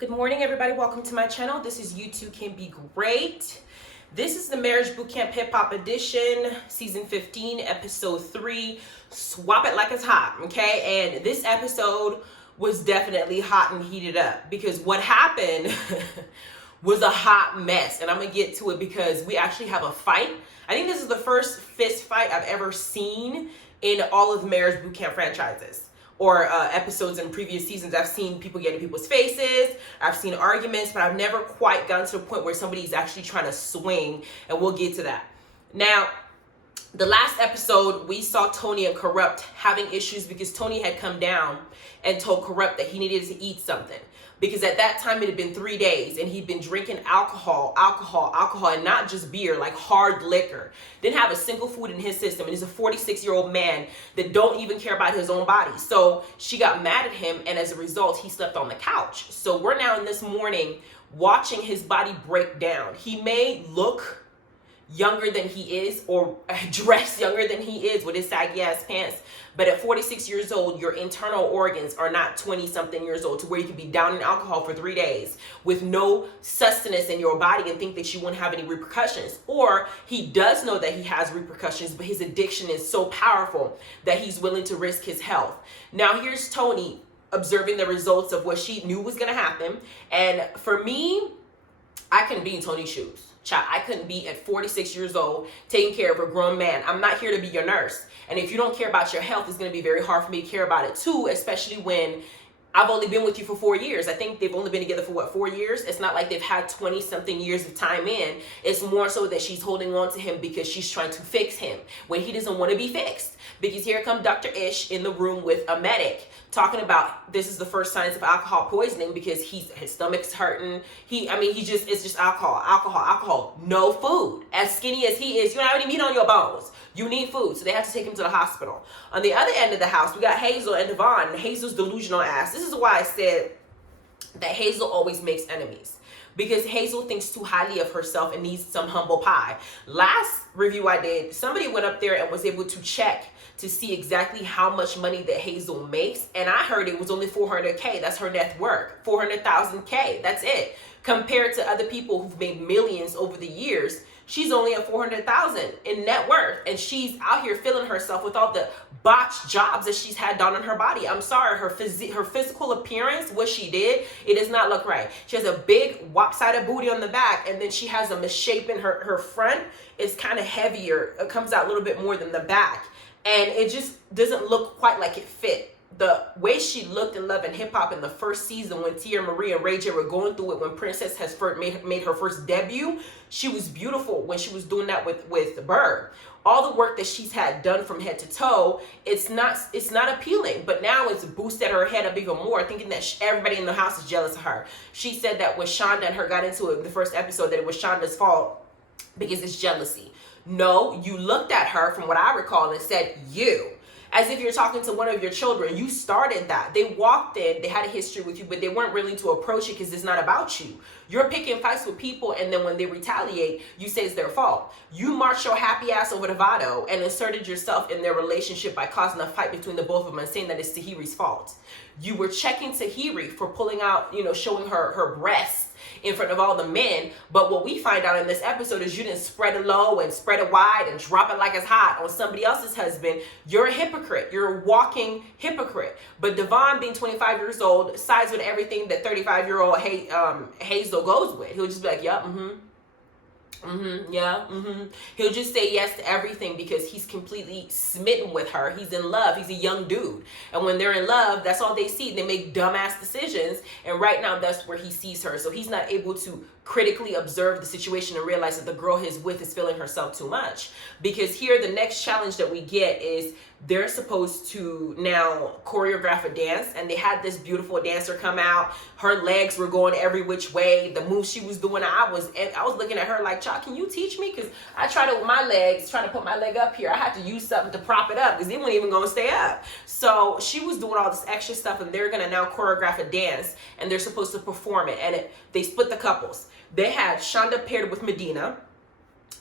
Good morning, everybody. Welcome to my channel. This is You Too Can Be Great. This is the Marriage Bootcamp Hip Hop Edition, Season 15, Episode 3, Swap It Like It's Hot, okay? And this episode was definitely hot and heated up because what happened was a hot mess. And I'm going to get to it because we actually have a fight. I think this is the first fist fight I've ever seen in all of the Marriage Bootcamp franchises. Or episodes in previous seasons. I've seen people get in people's faces, I've seen arguments, but I've never quite gotten to a point where somebody's actually trying to swing, and we'll get to that. Now, the last episode, we saw Tony and Corrupt having issues because Tony had come down and told Corrupt that he needed to eat something. Because at that time, it had been 3 days, and he'd been drinking alcohol, and not just beer, like hard liquor. Didn't have a single food in his system, and he's a 46-year-old man that don't even care about his own body. So she got mad at him, and as a result, he slept on the couch. So we're now in this morning watching his body break down. He may look younger than he is or dressed younger than he is with his saggy ass pants, but at 46 years old, your internal organs are not 20 something years old to where you can be down in alcohol for 3 days with no sustenance in your body and think that you won't have any repercussions. Or he does know that he has repercussions, but his addiction is so powerful that he's willing to risk his health. Now here's Tony observing the results of what she knew was going to happen. And for me, I couldn't be in Tony's shoes. Child, I couldn't be at 46 years old taking care of a grown man. I'm not here to be your nurse. And if you don't care about your health, it's going to be very hard for me to care about it too, especially when I've only been with you for 4 years. I think they've only been together for 4 years? It's not like they've had 20 something years of time in. It's more so that she's holding on to him because she's trying to fix him when he doesn't want to be fixed. Because here come Dr. Ish in the room with a medic talking about this is the first signs of alcohol poisoning because his stomach's hurting. It's just alcohol. No food. As skinny as he is, you don't have any meat on your bones. You need food, so they have to take him to the hospital. On the other end of the house, we got Hazel and Devon. Hazel's delusional ass. This is why I said that Hazel always makes enemies. Because Hazel thinks too highly of herself and needs some humble pie. Last review I did, somebody went up there and was able to check to see exactly how much money that Hazel makes. And I heard it was only $400K. That's her net worth. 400,000K. That's it. Compared to other people who've made millions over the years, she's only at 400,000 in net worth, and she's out here feeling herself with all the botched jobs that she's had done on her body. I'm sorry, her physical appearance, what she did, it does not look right. She has a big lopsided booty on the back, and then she has a misshapen, her front is kind of heavier. It comes out a little bit more than the back, and it just doesn't look quite like it fit. The way she looked in Love and Hip Hop in the first season when Tia Marie and Ray J were going through it, when Princess has made her first debut, she was beautiful when she was doing that with Bird. All the work that she's had done from head to toe, it's not appealing. But now it's boosted her head up even more, thinking that everybody in the house is jealous of her. She said that when Shonda and her got into it in the first episode, that it was Shonda's fault because it's jealousy. No, you looked at her, from what I recall, and said, you. As if you're talking to one of your children. You started that. They walked in, they had a history with you, but they weren't willing to approach it because it's not about you. You're picking fights with people, and then when they retaliate, you say it's their fault. You marched your happy ass over to Vado and inserted yourself in their relationship by causing a fight between the both of them and saying that it's Tahiri's fault. You were checking Tahiri for pulling out, showing her breasts in front of all the men. But what we find out in this episode is you didn't spread it low and spread it wide and drop it like it's hot on somebody else's husband. You're a hypocrite. You're a walking hypocrite. But Devon, being 25 years old, sides with everything that 35-year-old Hazel goes with. He'll just be like, yeah, He'll just say yes to everything because he's completely smitten with her. He's in love. He's a young dude. And when they're in love, that's all they see. They make dumbass decisions. And right now, that's where he sees her. So he's not able to critically observe the situation and realize that the girl he's with is feeling herself too much. Because here, the next challenge that we get is they're supposed to now choreograph a dance, and they had this beautiful dancer come out. Her legs were going every which way. The moves she was doing, I was looking at her like, child, can you teach me? Because I tried it with my legs, trying to put my leg up here. I had to use something to prop it up because they weren't even going to stay up. So she was doing all this extra stuff, and they're going to now choreograph a dance, and they're supposed to perform it. And they split the couples. They had Shonda paired with Medina.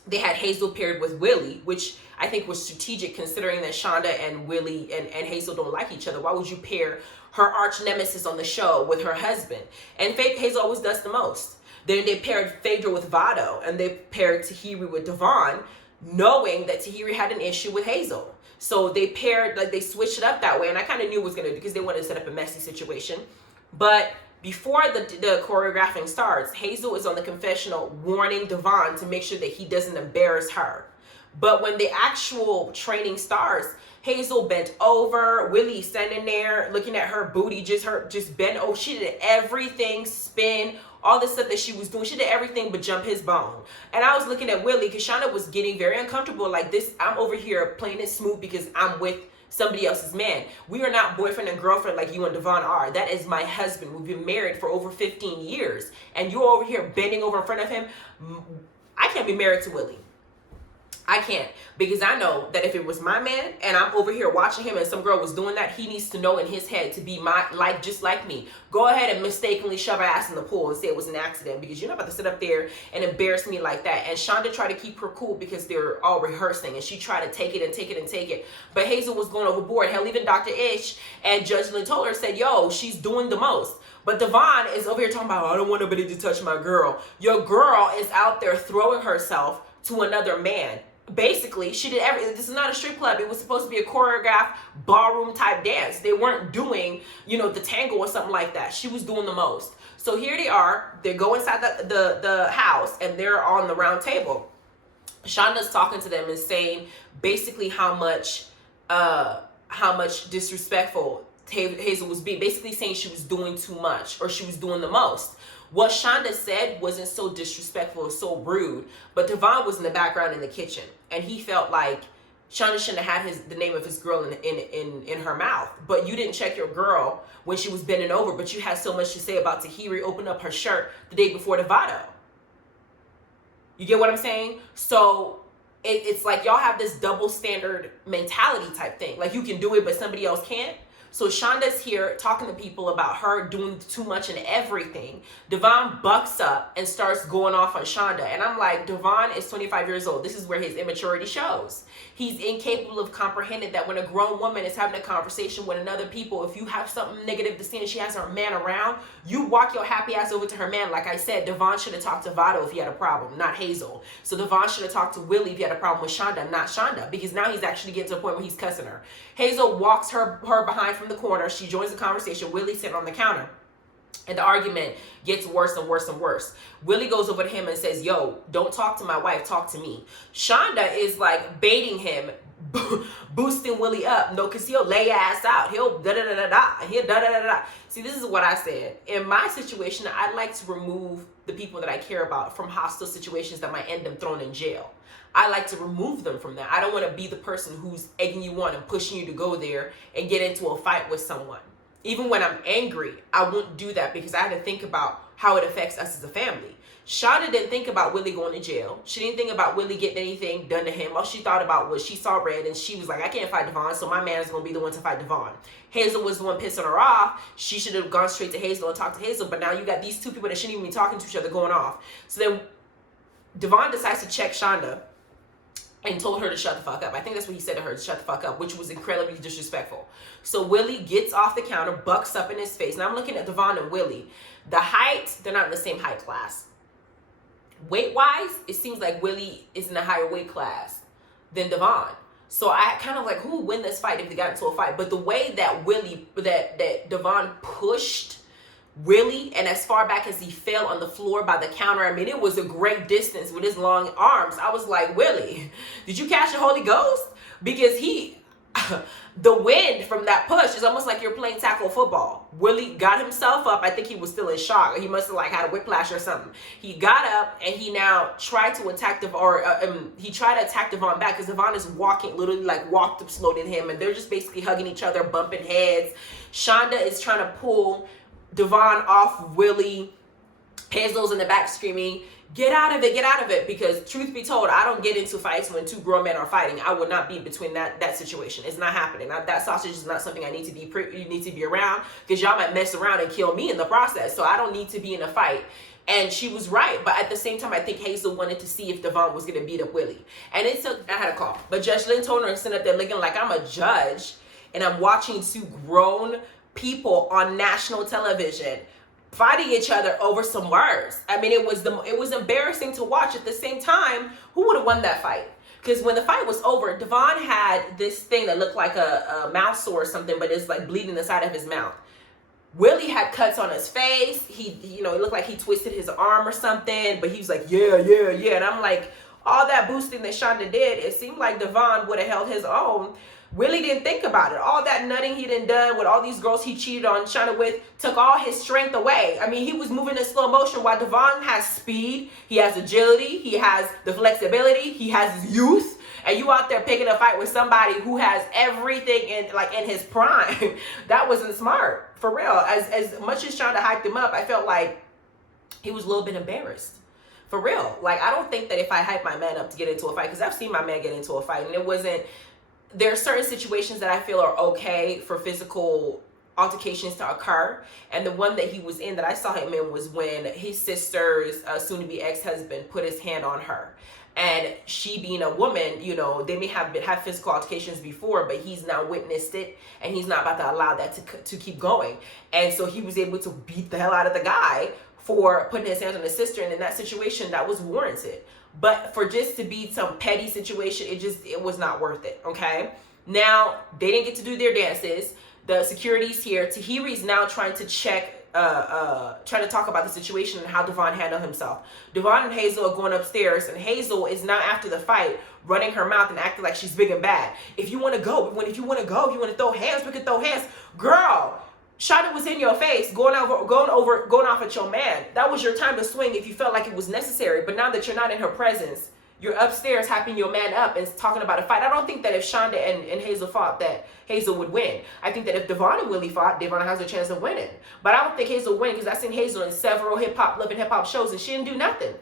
they had Hazel paired with Willie, which I think was strategic considering that Shonda and Willie and Hazel don't like each other. Why would you pair her arch nemesis on the show with her husband? And Hazel always does the most. Then they paired Phaedra with Vado, and they paired Tahiri with Devon, knowing that Tahiri had an issue with Hazel. So they paired, like they switched it up that way, and I kind of knew it was going to, because they wanted to set up a messy situation. But before the choreographing starts, Hazel is on the confessional warning Devon to make sure that he doesn't embarrass her. But when the actual training starts, Hazel bent over, Willie standing there looking at her booty, just bent over. She did everything, spin, all the stuff that she was doing. She did everything but jump his bone. And I was looking at Willie because Shonda was getting very uncomfortable. Like this, I'm over here playing it smooth because I'm with somebody else's man. We are not boyfriend and girlfriend like you and Devon are. That is my husband. We've been married for over 15 years. And you're over here bending over in front of him. I can't be married to Willie. I can't, because I know that if it was my man and I'm over here watching him and some girl was doing that, he needs to know in his head to be just like me. Go ahead and mistakenly shove her ass in the pool and say it was an accident, because you're not about to sit up there and embarrass me like that. And Shonda tried to keep her cool because they're all rehearsing, and she tried to take it and take it and take it. But Hazel was going overboard. Hell, even Dr. Ish and Judge Lynn told her, said, yo, she's doing the most. But Devon is over here talking about, I don't want nobody to touch my girl. Your girl is out there throwing herself to another man. Basically, she did everything. This is not a strip club. It was supposed to be a choreographed ballroom type dance. They weren't doing, the tango or something like that. She was doing the most. So here they are. They go inside the house, and they're on the round table. Shonda's talking to them and saying basically how much disrespectful Hazel was being. Basically saying she was doing too much, or she was doing the most. What Shonda said wasn't so disrespectful or so rude, but Devon was in the background in the kitchen, and he felt like Shonda shouldn't have had the name of his girl in her mouth. But you didn't check your girl when she was bending over, but you had so much to say about Tahiri open up her shirt the day before the Vado. You get what I'm saying? So it's like y'all have this double standard mentality type thing. Like you can do it, but somebody else can't. So Shonda's here talking to people about her doing too much and everything. Devon bucks up and starts going off on Shonda. And I'm like, Devon is 25 years old. This is where his immaturity shows. He's incapable of comprehending that when a grown woman is having a conversation with another people, if you have something negative to say and she has her man around, you walk your happy ass over to her man. Like I said, Devon should have talked to Vado if he had a problem, not Hazel. So Devon should have talked to Willie if he had a problem with Shonda, not Shonda, because now he's actually getting to a point where he's cussing her. Hazel walks her behind from the corner. She joins the conversation. Willie sitting on the counter. And the argument gets worse and worse and worse. Willie goes over to him and says, yo, don't talk to my wife, talk to me. Shonda is like baiting him, boosting Willie up. No, because he'll lay ass out. He'll da-da-da-da-da. He'll da-da-da-da-da. See, this is what I said. In my situation, I'd like to remove the people that I care about from hostile situations that might end them thrown in jail. I like to remove them from that. I don't want to be the person who's egging you on and pushing you to go there and get into a fight with someone. Even when I'm angry, I won't do that because I had to think about how it affects us as a family. Shonda didn't think about Willie going to jail. She didn't think about Willie getting anything done to him. All she thought about was she saw red and she was like, I can't fight Devon, so my man is going to be the one to fight Devon. Hazel was the one pissing her off. She should have gone straight to Hazel and talked to Hazel, but now you got these two people that shouldn't even be talking to each other going off. So then Devon decides to check Shonda and told her to shut the fuck up. I think that's what he said to her, to shut the fuck up, which was incredibly disrespectful. So Willie gets off the counter, bucks up in his face. Now I'm looking at Devon and Willie. The height, they're not in the same height class. Weight-wise, it seems like Willie is in a higher weight class than Devon. So I kind of like, who would win this fight if they got into a fight? But the way that that Devon pushed Willie, and as far back as he fell on the floor by the counter, I mean, it was a great distance with his long arms. I was like, Willie, did you catch the Holy Ghost? Because the wind from that push is almost like you're playing tackle football. Willie got himself up. I think he was still in shock. He must have like had a whiplash or something. He got up and he now tried to attack Devon back because Devon is walking, literally like walked up slow to him, and they're just basically hugging each other, bumping heads. Shonda is trying to pull Devon off Willie. Hazel's in the back screaming, get out of it, get out of it. Because truth be told, I don't get into fights when two grown men are fighting. I would not be between that situation. It's not happening. That sausage is not something I need to be around, because y'all might mess around and kill me in the process. So I don't need to be in a fight. And she was right. But at the same time, I think Hazel wanted to see if Devon was going to beat up Willie. And it took, I had a call. But Judge Lynn told her to sit up there looking like I'm a judge and I'm watching two grown people on national television fighting each other over some words. I mean, it was embarrassing to watch. At the same time, who would have won that fight? Because when the fight was over, Devon had this thing that looked like a mouth sore or something, but it's like bleeding the side of his mouth. Willie had cuts on his face. It looked like he twisted his arm or something, but he was like, yeah. And I'm like, all that boosting that Shonda did, it seemed like Devon would have held his own. Willie didn't think about it. All that nutting he done with all these girls he cheated on Shonda with took all his strength away. I mean, he was moving in slow motion while Devon has speed, he has agility, he has the flexibility, he has his youth. And you out there picking a fight with somebody who has everything in his prime. That wasn't smart, for real. As much as Shonda hyped him up, I felt like he was a little bit embarrassed. For real. Like, I don't think that if I hype my man up to get into a fight, because I've seen my man get into a fight, and there are certain situations that I feel are okay for physical altercations to occur. And the one that he was in, that I saw him in, was when his sister's soon-to-be ex-husband put his hand on her. And she, being a woman, they may have physical altercations before, but he's now witnessed it, and he's not about to allow that to keep going. And so he was able to beat the hell out of the guy for putting his hands on his sister, and in that situation, that was warranted. But for just to be some petty situation, it was not worth it, okay? Now, they didn't get to do their dances. The security's here. Tahiri's now trying to trying to talk about the situation and how Devon handled himself. Devon and Hazel are going upstairs, and Hazel is now, after the fight, running her mouth and acting like she's big and bad. If you want to go, if you want to throw hands, we can throw hands. Girl, Shonda was in your face, going off at your man. That was your time to swing if you felt like it was necessary. But now that you're not in her presence, you're upstairs hyping your man up and talking about a fight. I don't think that if Shonda and Hazel fought, that Hazel would win. I think that if Devon and Willie fought, Devon has a chance of winning. But I don't think Hazel would win, because I've seen Hazel in several Love and Hip Hop shows, and she didn't do nothing.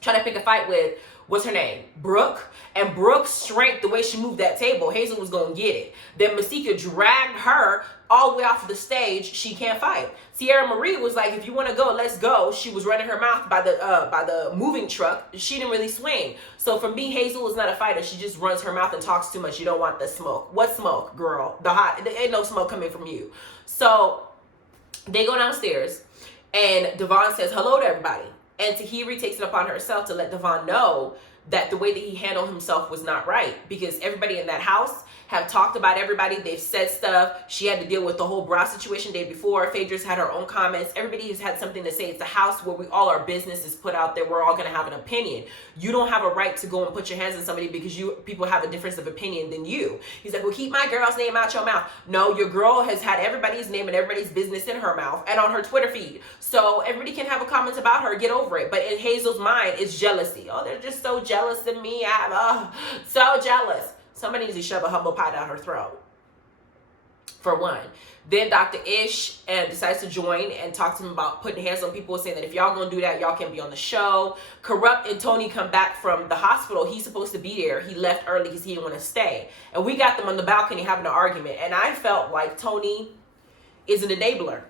Trying to pick a fight with, what's her name? Brooke. And Brooke's strength, the way she moved that table, Hazel was going to get it. Then Masika dragged her all the way off the stage. She can't fight. Sierra Marie was like, if you want to go, let's go. She was running her mouth by the moving truck. She didn't really swing. So for me, Hazel is not a fighter. She just runs her mouth and talks too much. You don't want the smoke. What smoke, girl? There ain't no smoke coming from you. So they go downstairs, and Devon says hello to everybody. And Tahiri takes it upon herself to let Devon know that the way that he handled himself was not right, because everybody in that house have talked about everybody. They've said stuff. She had to deal with the whole bra situation day before. Phaedra's had her own comments. Everybody has had something to say. It's a house where our business is put out there. We're all going to have an opinion. You don't have a right to go and put your hands on somebody because people have a difference of opinion than you. He's like, well, keep my girl's name out your mouth. No, your girl has had everybody's name and everybody's business in her mouth and on her Twitter feed. So everybody can have a comment about her. Get over it. But in Hazel's mind, it's jealousy. Oh, they're just so jealous of me. I'm so jealous. Somebody needs to shove a humble pie down her throat, for one. Then Dr. Ish decides to join and talk to him about putting hands on people, saying that if y'all gonna do that, y'all can be on the show. Corrupt and Tony come back from the hospital. He's supposed to be there. He left early because he didn't want to stay. And we got them on the balcony having an argument. And I felt like Tony is an enabler,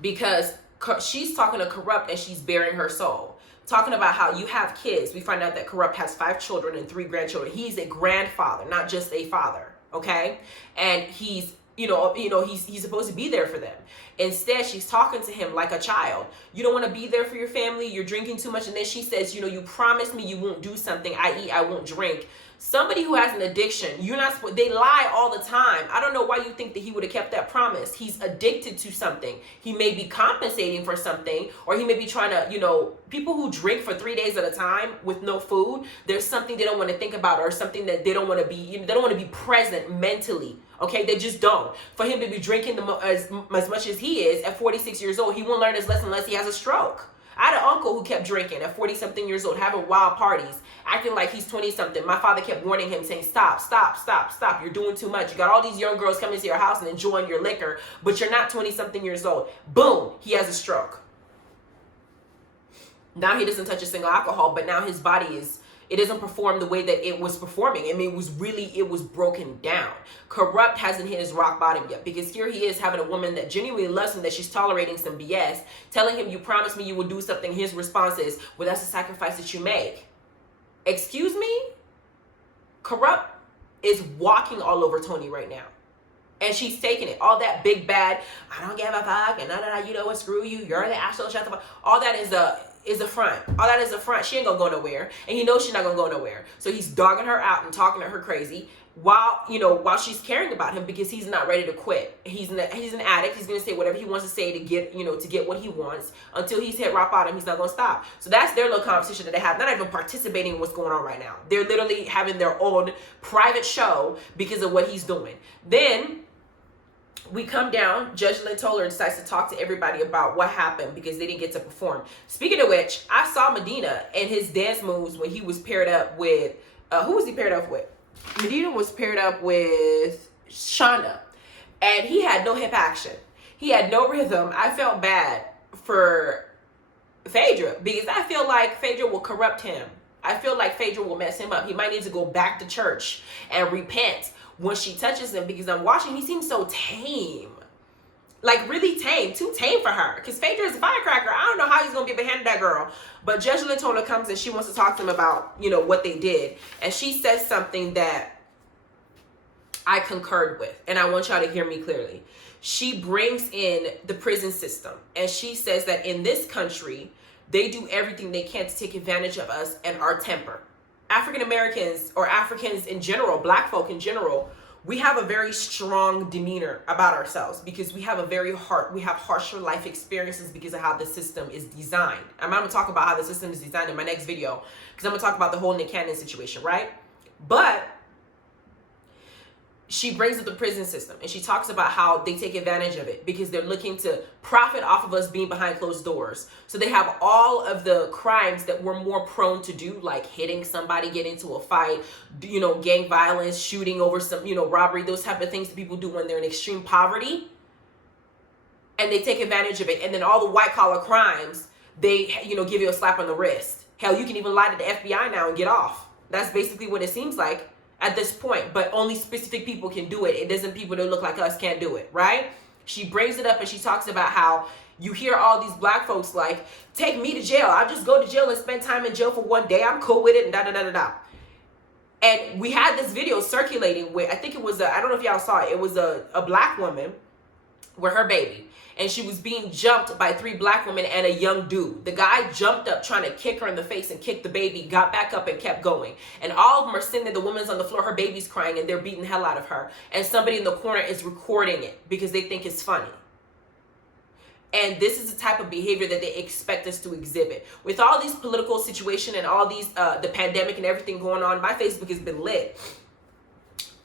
because she's talking to Corrupt and she's bearing her soul. Talking about how you have kids. We find out that Corrupt has 5 children and 3 grandchildren. He's a grandfather, not just a father, okay? And he's, he's supposed to be there for them. Instead, she's talking to him like a child. You don't want to be there for your family. You're drinking too much. And then she says, you promised me you won't do something, i.e. I won't drink. Somebody who has an addiction, they lie all the time. I don't know why you think that he would have kept that promise. He's addicted to something. He may be compensating for something, or he may be trying to, people who drink for 3 days at a time with no food, there's something they don't want to think about, or something that they don't want to be, they don't want to be present mentally. Okay, they just don't. For him to be drinking as much as he is at 46 years old, he won't learn his lesson unless he has a stroke. I had an uncle who kept drinking at 40-something years old, having wild parties, acting like he's 20-something. My father kept warning him, saying, stop. You're doing too much. You got all these young girls coming into your house and enjoying your liquor, but you're not 20-something years old. Boom, he has a stroke. Now he doesn't touch a single alcohol, but now his body it doesn't perform the way that it was performing. I mean, it was broken down. Corrupt hasn't hit his rock bottom yet, because here he is having a woman that genuinely loves him, that she's tolerating some BS, telling him, you promised me you would do something. His response is, well, that's a sacrifice that you make. Excuse me? Corrupt is walking all over Tony right now. And she's taking it. All that big bad, I don't give a fuck, and you know what, screw you, you're the asshole, shut the fuck. All that is a front. All that is a front. She ain't gonna go nowhere. And he knows she's not gonna go nowhere. So he's dogging her out and talking to her crazy while she's caring about him, because he's not ready to quit. He's an addict. He's gonna say whatever he wants to say to get what he wants. Until he's hit rock bottom, he's not gonna stop. So that's their little competition that they have. Not even participating in what's going on right now. They're literally having their own private show because of what he's doing. Then we come down. Judge Lynn Toller decides to talk to everybody about what happened because they didn't get to perform. Speaking of which, I saw Medina and his dance moves when he was paired up with, who was he paired up with? Medina was paired up with Shonda, and he had no hip action. He had no rhythm. I felt bad for Phaedra, because I feel like Phaedra will corrupt him. I feel like Phaedra will mess him up. He might need to go back to church and repent when she touches him, because I'm watching, he seems so tame. Like really tame, too tame for her. Because Phaedra is a firecracker. I don't know how he's going to be able to handle that girl. But Judge Latola comes and she wants to talk to him about, what they did. And she says something that I concurred with. And I want y'all to hear me clearly. She brings in the prison system. And she says that in this country, they do everything they can to take advantage of us and our temper. African Americans, or Africans in general, black folk in general, we have a very strong demeanor about ourselves because we have harsher life experiences because of how the system is designed. I'm going to talk about how the system is designed in my next video, because I'm going to talk about the whole Nick Cannon situation, right? But she brings up the prison system and she talks about how they take advantage of it because they're looking to profit off of us being behind closed doors. So they have all of the crimes that we're more prone to do, like hitting somebody, get into a fight, gang violence, shooting over some, robbery, those type of things that people do when they're in extreme poverty. And they take advantage of it. And then all the white collar crimes, they, give you a slap on the wrist. Hell, you can even lie to the FBI now and get off. That's basically what it seems like at this point, but only specific people can do it. It doesn't, people that look like us can't do it, right? She brings it up and she talks about how you hear all these black folks like, take me to jail. I'll just go to jail and spend time in jail for one day. I'm cool with it and da-da-da-da-da. And we had this video circulating where, I think it was, I don't know if y'all saw it. It was a black woman with her baby. And she was being jumped by 3 black women and a young dude. The guy jumped up trying to kick her in the face and kick the baby, got back up and kept going. And all of them are sitting there, the woman's on the floor, her baby's crying, and they're beating the hell out of her. And somebody in the corner is recording it because they think it's funny. And this is the type of behavior that they expect us to exhibit. With all these political situation and all these, the pandemic and everything going on, my Facebook has been lit.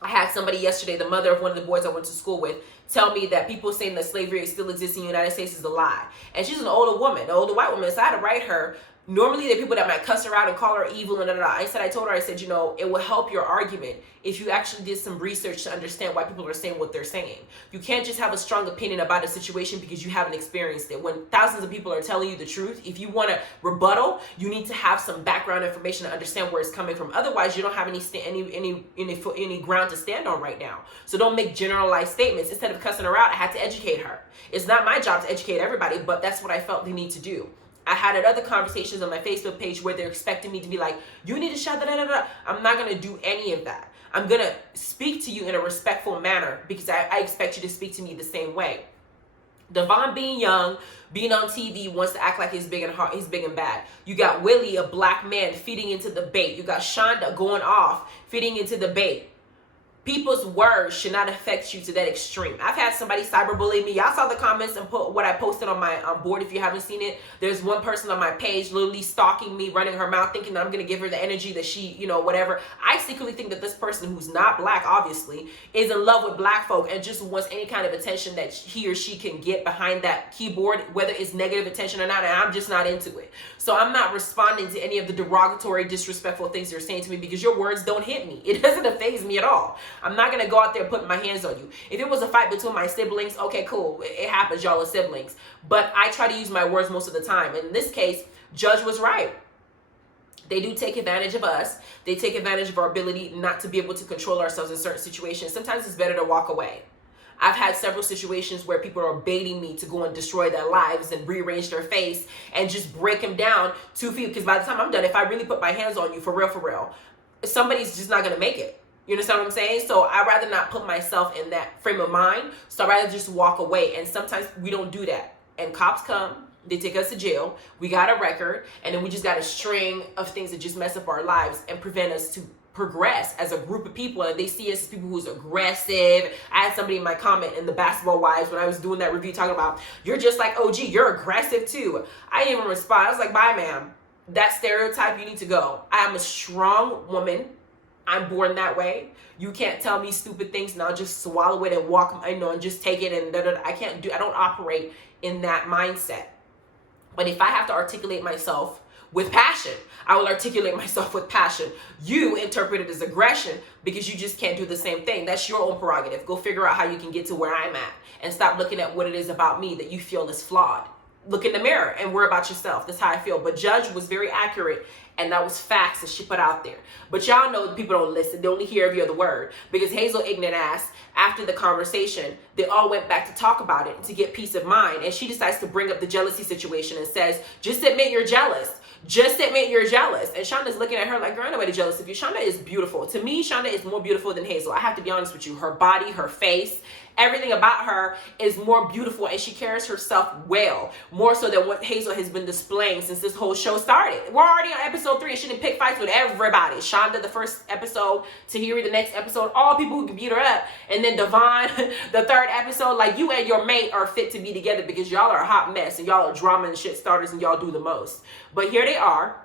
I had somebody yesterday, the mother of one of the boys I went to school with, tell me that people saying that slavery still exists in the United States is a lie. And she's an older woman, an older white woman. So I had to write her. Normally there are people that might cuss her out and call her evil and da-da-da. I told her, it will help your argument if you actually did some research to understand why people are saying what they're saying. You can't just have a strong opinion about a situation because you haven't experienced it. When thousands of people are telling you the truth, if you want to rebuttal, you need to have some background information to understand where it's coming from. Otherwise, you don't have any ground to stand on right now. So don't make generalized statements. Instead of cussing her out, I had to educate her. It's not my job to educate everybody, but that's what I felt they need to do. I had other conversations on my Facebook page where they're expecting me to be like, you need to shout da-da-da-da. I'm not going to do any of that. I'm going to speak to you in a respectful manner because I expect you to speak to me the same way. Devon being young, being on TV, wants to act like he's big and bad. You got Willie, a black man, feeding into the bait. You got Shonda going off, feeding into the bait. People's words should not affect you to that extreme. I've had somebody cyberbully me. Y'all saw the comments and put what I posted on my board. If you haven't seen it, there's one person on my page literally stalking me, running her mouth, thinking that I'm going to give her the energy that she, whatever. I secretly think that this person, who's not black, obviously, is in love with black folk and just wants any kind of attention that he or she can get behind that keyboard, whether it's negative attention or not, and I'm just not into it. So I'm not responding to any of the derogatory, disrespectful things you're saying to me because your words don't hit me. It doesn't faze me at all. I'm not going to go out there putting my hands on you. If it was a fight between my siblings, okay, cool. It happens. Y'all are siblings. But I try to use my words most of the time. In this case, Judge was right. They do take advantage of us. They take advantage of our ability not to be able to control ourselves in certain situations. Sometimes it's better to walk away. I've had several situations where people are baiting me to go and destroy their lives and rearrange their face and just break them down 2 feet. Because by the time I'm done, if I really put my hands on you for real, somebody's just not going to make it. You understand what I'm saying? So I'd rather not put myself in that frame of mind. So I'd rather just walk away. And sometimes we don't do that. And cops come, they take us to jail. We got a record. And then we just got a string of things that just mess up our lives and prevent us to progress as a group of people. And they see us as people who's aggressive. I had somebody in my comment in the Basketball Wives when I was doing that review talking about, you're just like OG, you're aggressive too. I didn't even respond. I was like, bye ma'am. That stereotype, you need to go. I am a strong woman. I'm born that way. You can't tell me stupid things and I'll just swallow it and walk, and just take it and I don't operate in that mindset. But if I have to articulate myself with passion, I will articulate myself with passion. You interpret it as aggression because you just can't do the same thing. That's your own prerogative. Go figure out how you can get to where I'm at and stop looking at what it is about me that you feel is flawed. Look in the mirror and worry about yourself. That's how I feel. But Judge was very accurate, and that was facts that she put out there. But y'all know people don't listen. They only hear every other word. Because Hazel, ignorant ass, after the conversation, they all went back to talk about it to get peace of mind. And she decides to bring up the jealousy situation and says, just admit you're jealous. Just admit you're jealous. And Shonda's looking at her like, girl, nobody jealous of you. Shonda is beautiful. To me, Shonda is more beautiful than Hazel. I have to be honest with you. Her body, her face, everything about her is more beautiful, and she carries herself well, more so than what Hazel has been displaying since this whole show started. We're already on episode 3, and she didn't pick fights with everybody. Shonda the first episode, Tahiri the next episode, all people who can beat her up, and then Devon the 3rd episode. Like, you and your mate are fit to be together because y'all are a hot mess, and y'all are drama and shit starters, and y'all do the most. But here they are,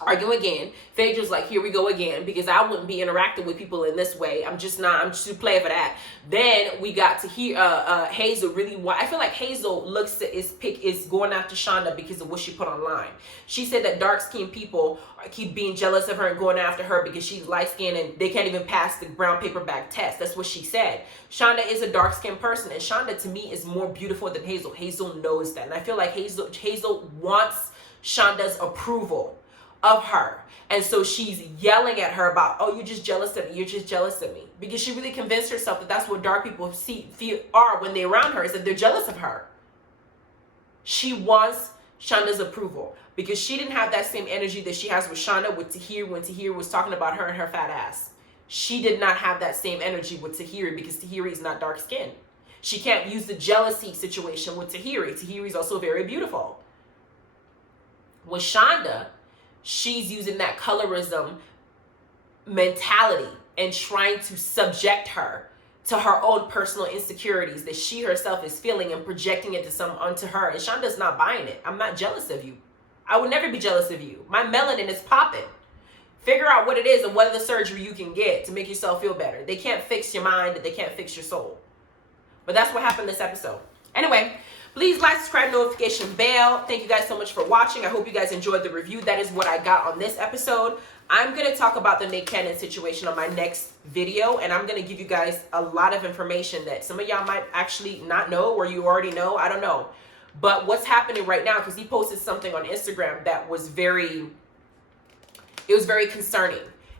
arguing again. Phaedra's like, here we go again, because I wouldn't be interacting with people in this way. I'm just too play for that. Then we got to hear Hazel really I feel like Hazel is going after Shonda because of what she put online. She said that dark-skinned people keep being jealous of her and going after her because she's light-skinned and they can't even pass the brown paper bag test. That's what she said. Shonda is a dark-skinned person, and Shonda to me is more beautiful than Hazel. Hazel knows that, and I feel like Hazel wants Shonda's approval of her. And so she's yelling at her about, oh, you're just jealous of me. You're just jealous of me. Because she really convinced herself that that's what dark people are when they're around her, is that they're jealous of her. She wants Shonda's approval because she didn't have that same energy that she has with Shonda with Tahiri when Tahiri was talking about her and her fat ass. She did not have that same energy with Tahiri because Tahiri is not dark skinned. She can't use the jealousy situation with Tahiri. Tahiri is also very beautiful. With Shonda, she's using that colorism mentality and trying to subject her to her own personal insecurities that she herself is feeling and projecting it onto her. And Shonda's not buying it. I'm not jealous of you. I would never be jealous of you. My melanin is popping. Figure out what it is and what other surgery you can get to make yourself feel better. They can't fix your mind, they can't fix your soul. But that's what happened this episode. Anyway, please like, subscribe, notification bell. Thank you guys so much for watching. I hope you guys enjoyed the review. That is what I got on this episode. I'm going to talk about the Nick Cannon situation on my next video, and I'm going to give you guys a lot of information that some of y'all might actually not know, or you already know. I don't know. But what's happening right now, because he posted something on Instagram that was very concerning.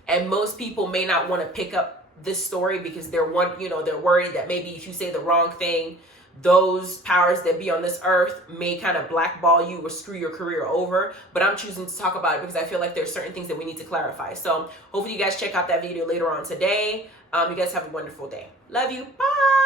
And most people may not want to pick up this story because they're worried that maybe if you say the wrong thing, those powers that be on this earth may kind of blackball you or screw your career over. But I'm choosing to talk about it because I feel like there's certain things that we need to clarify. So hopefully you guys check out that video later on today. You guys have a wonderful day. Love you. Bye.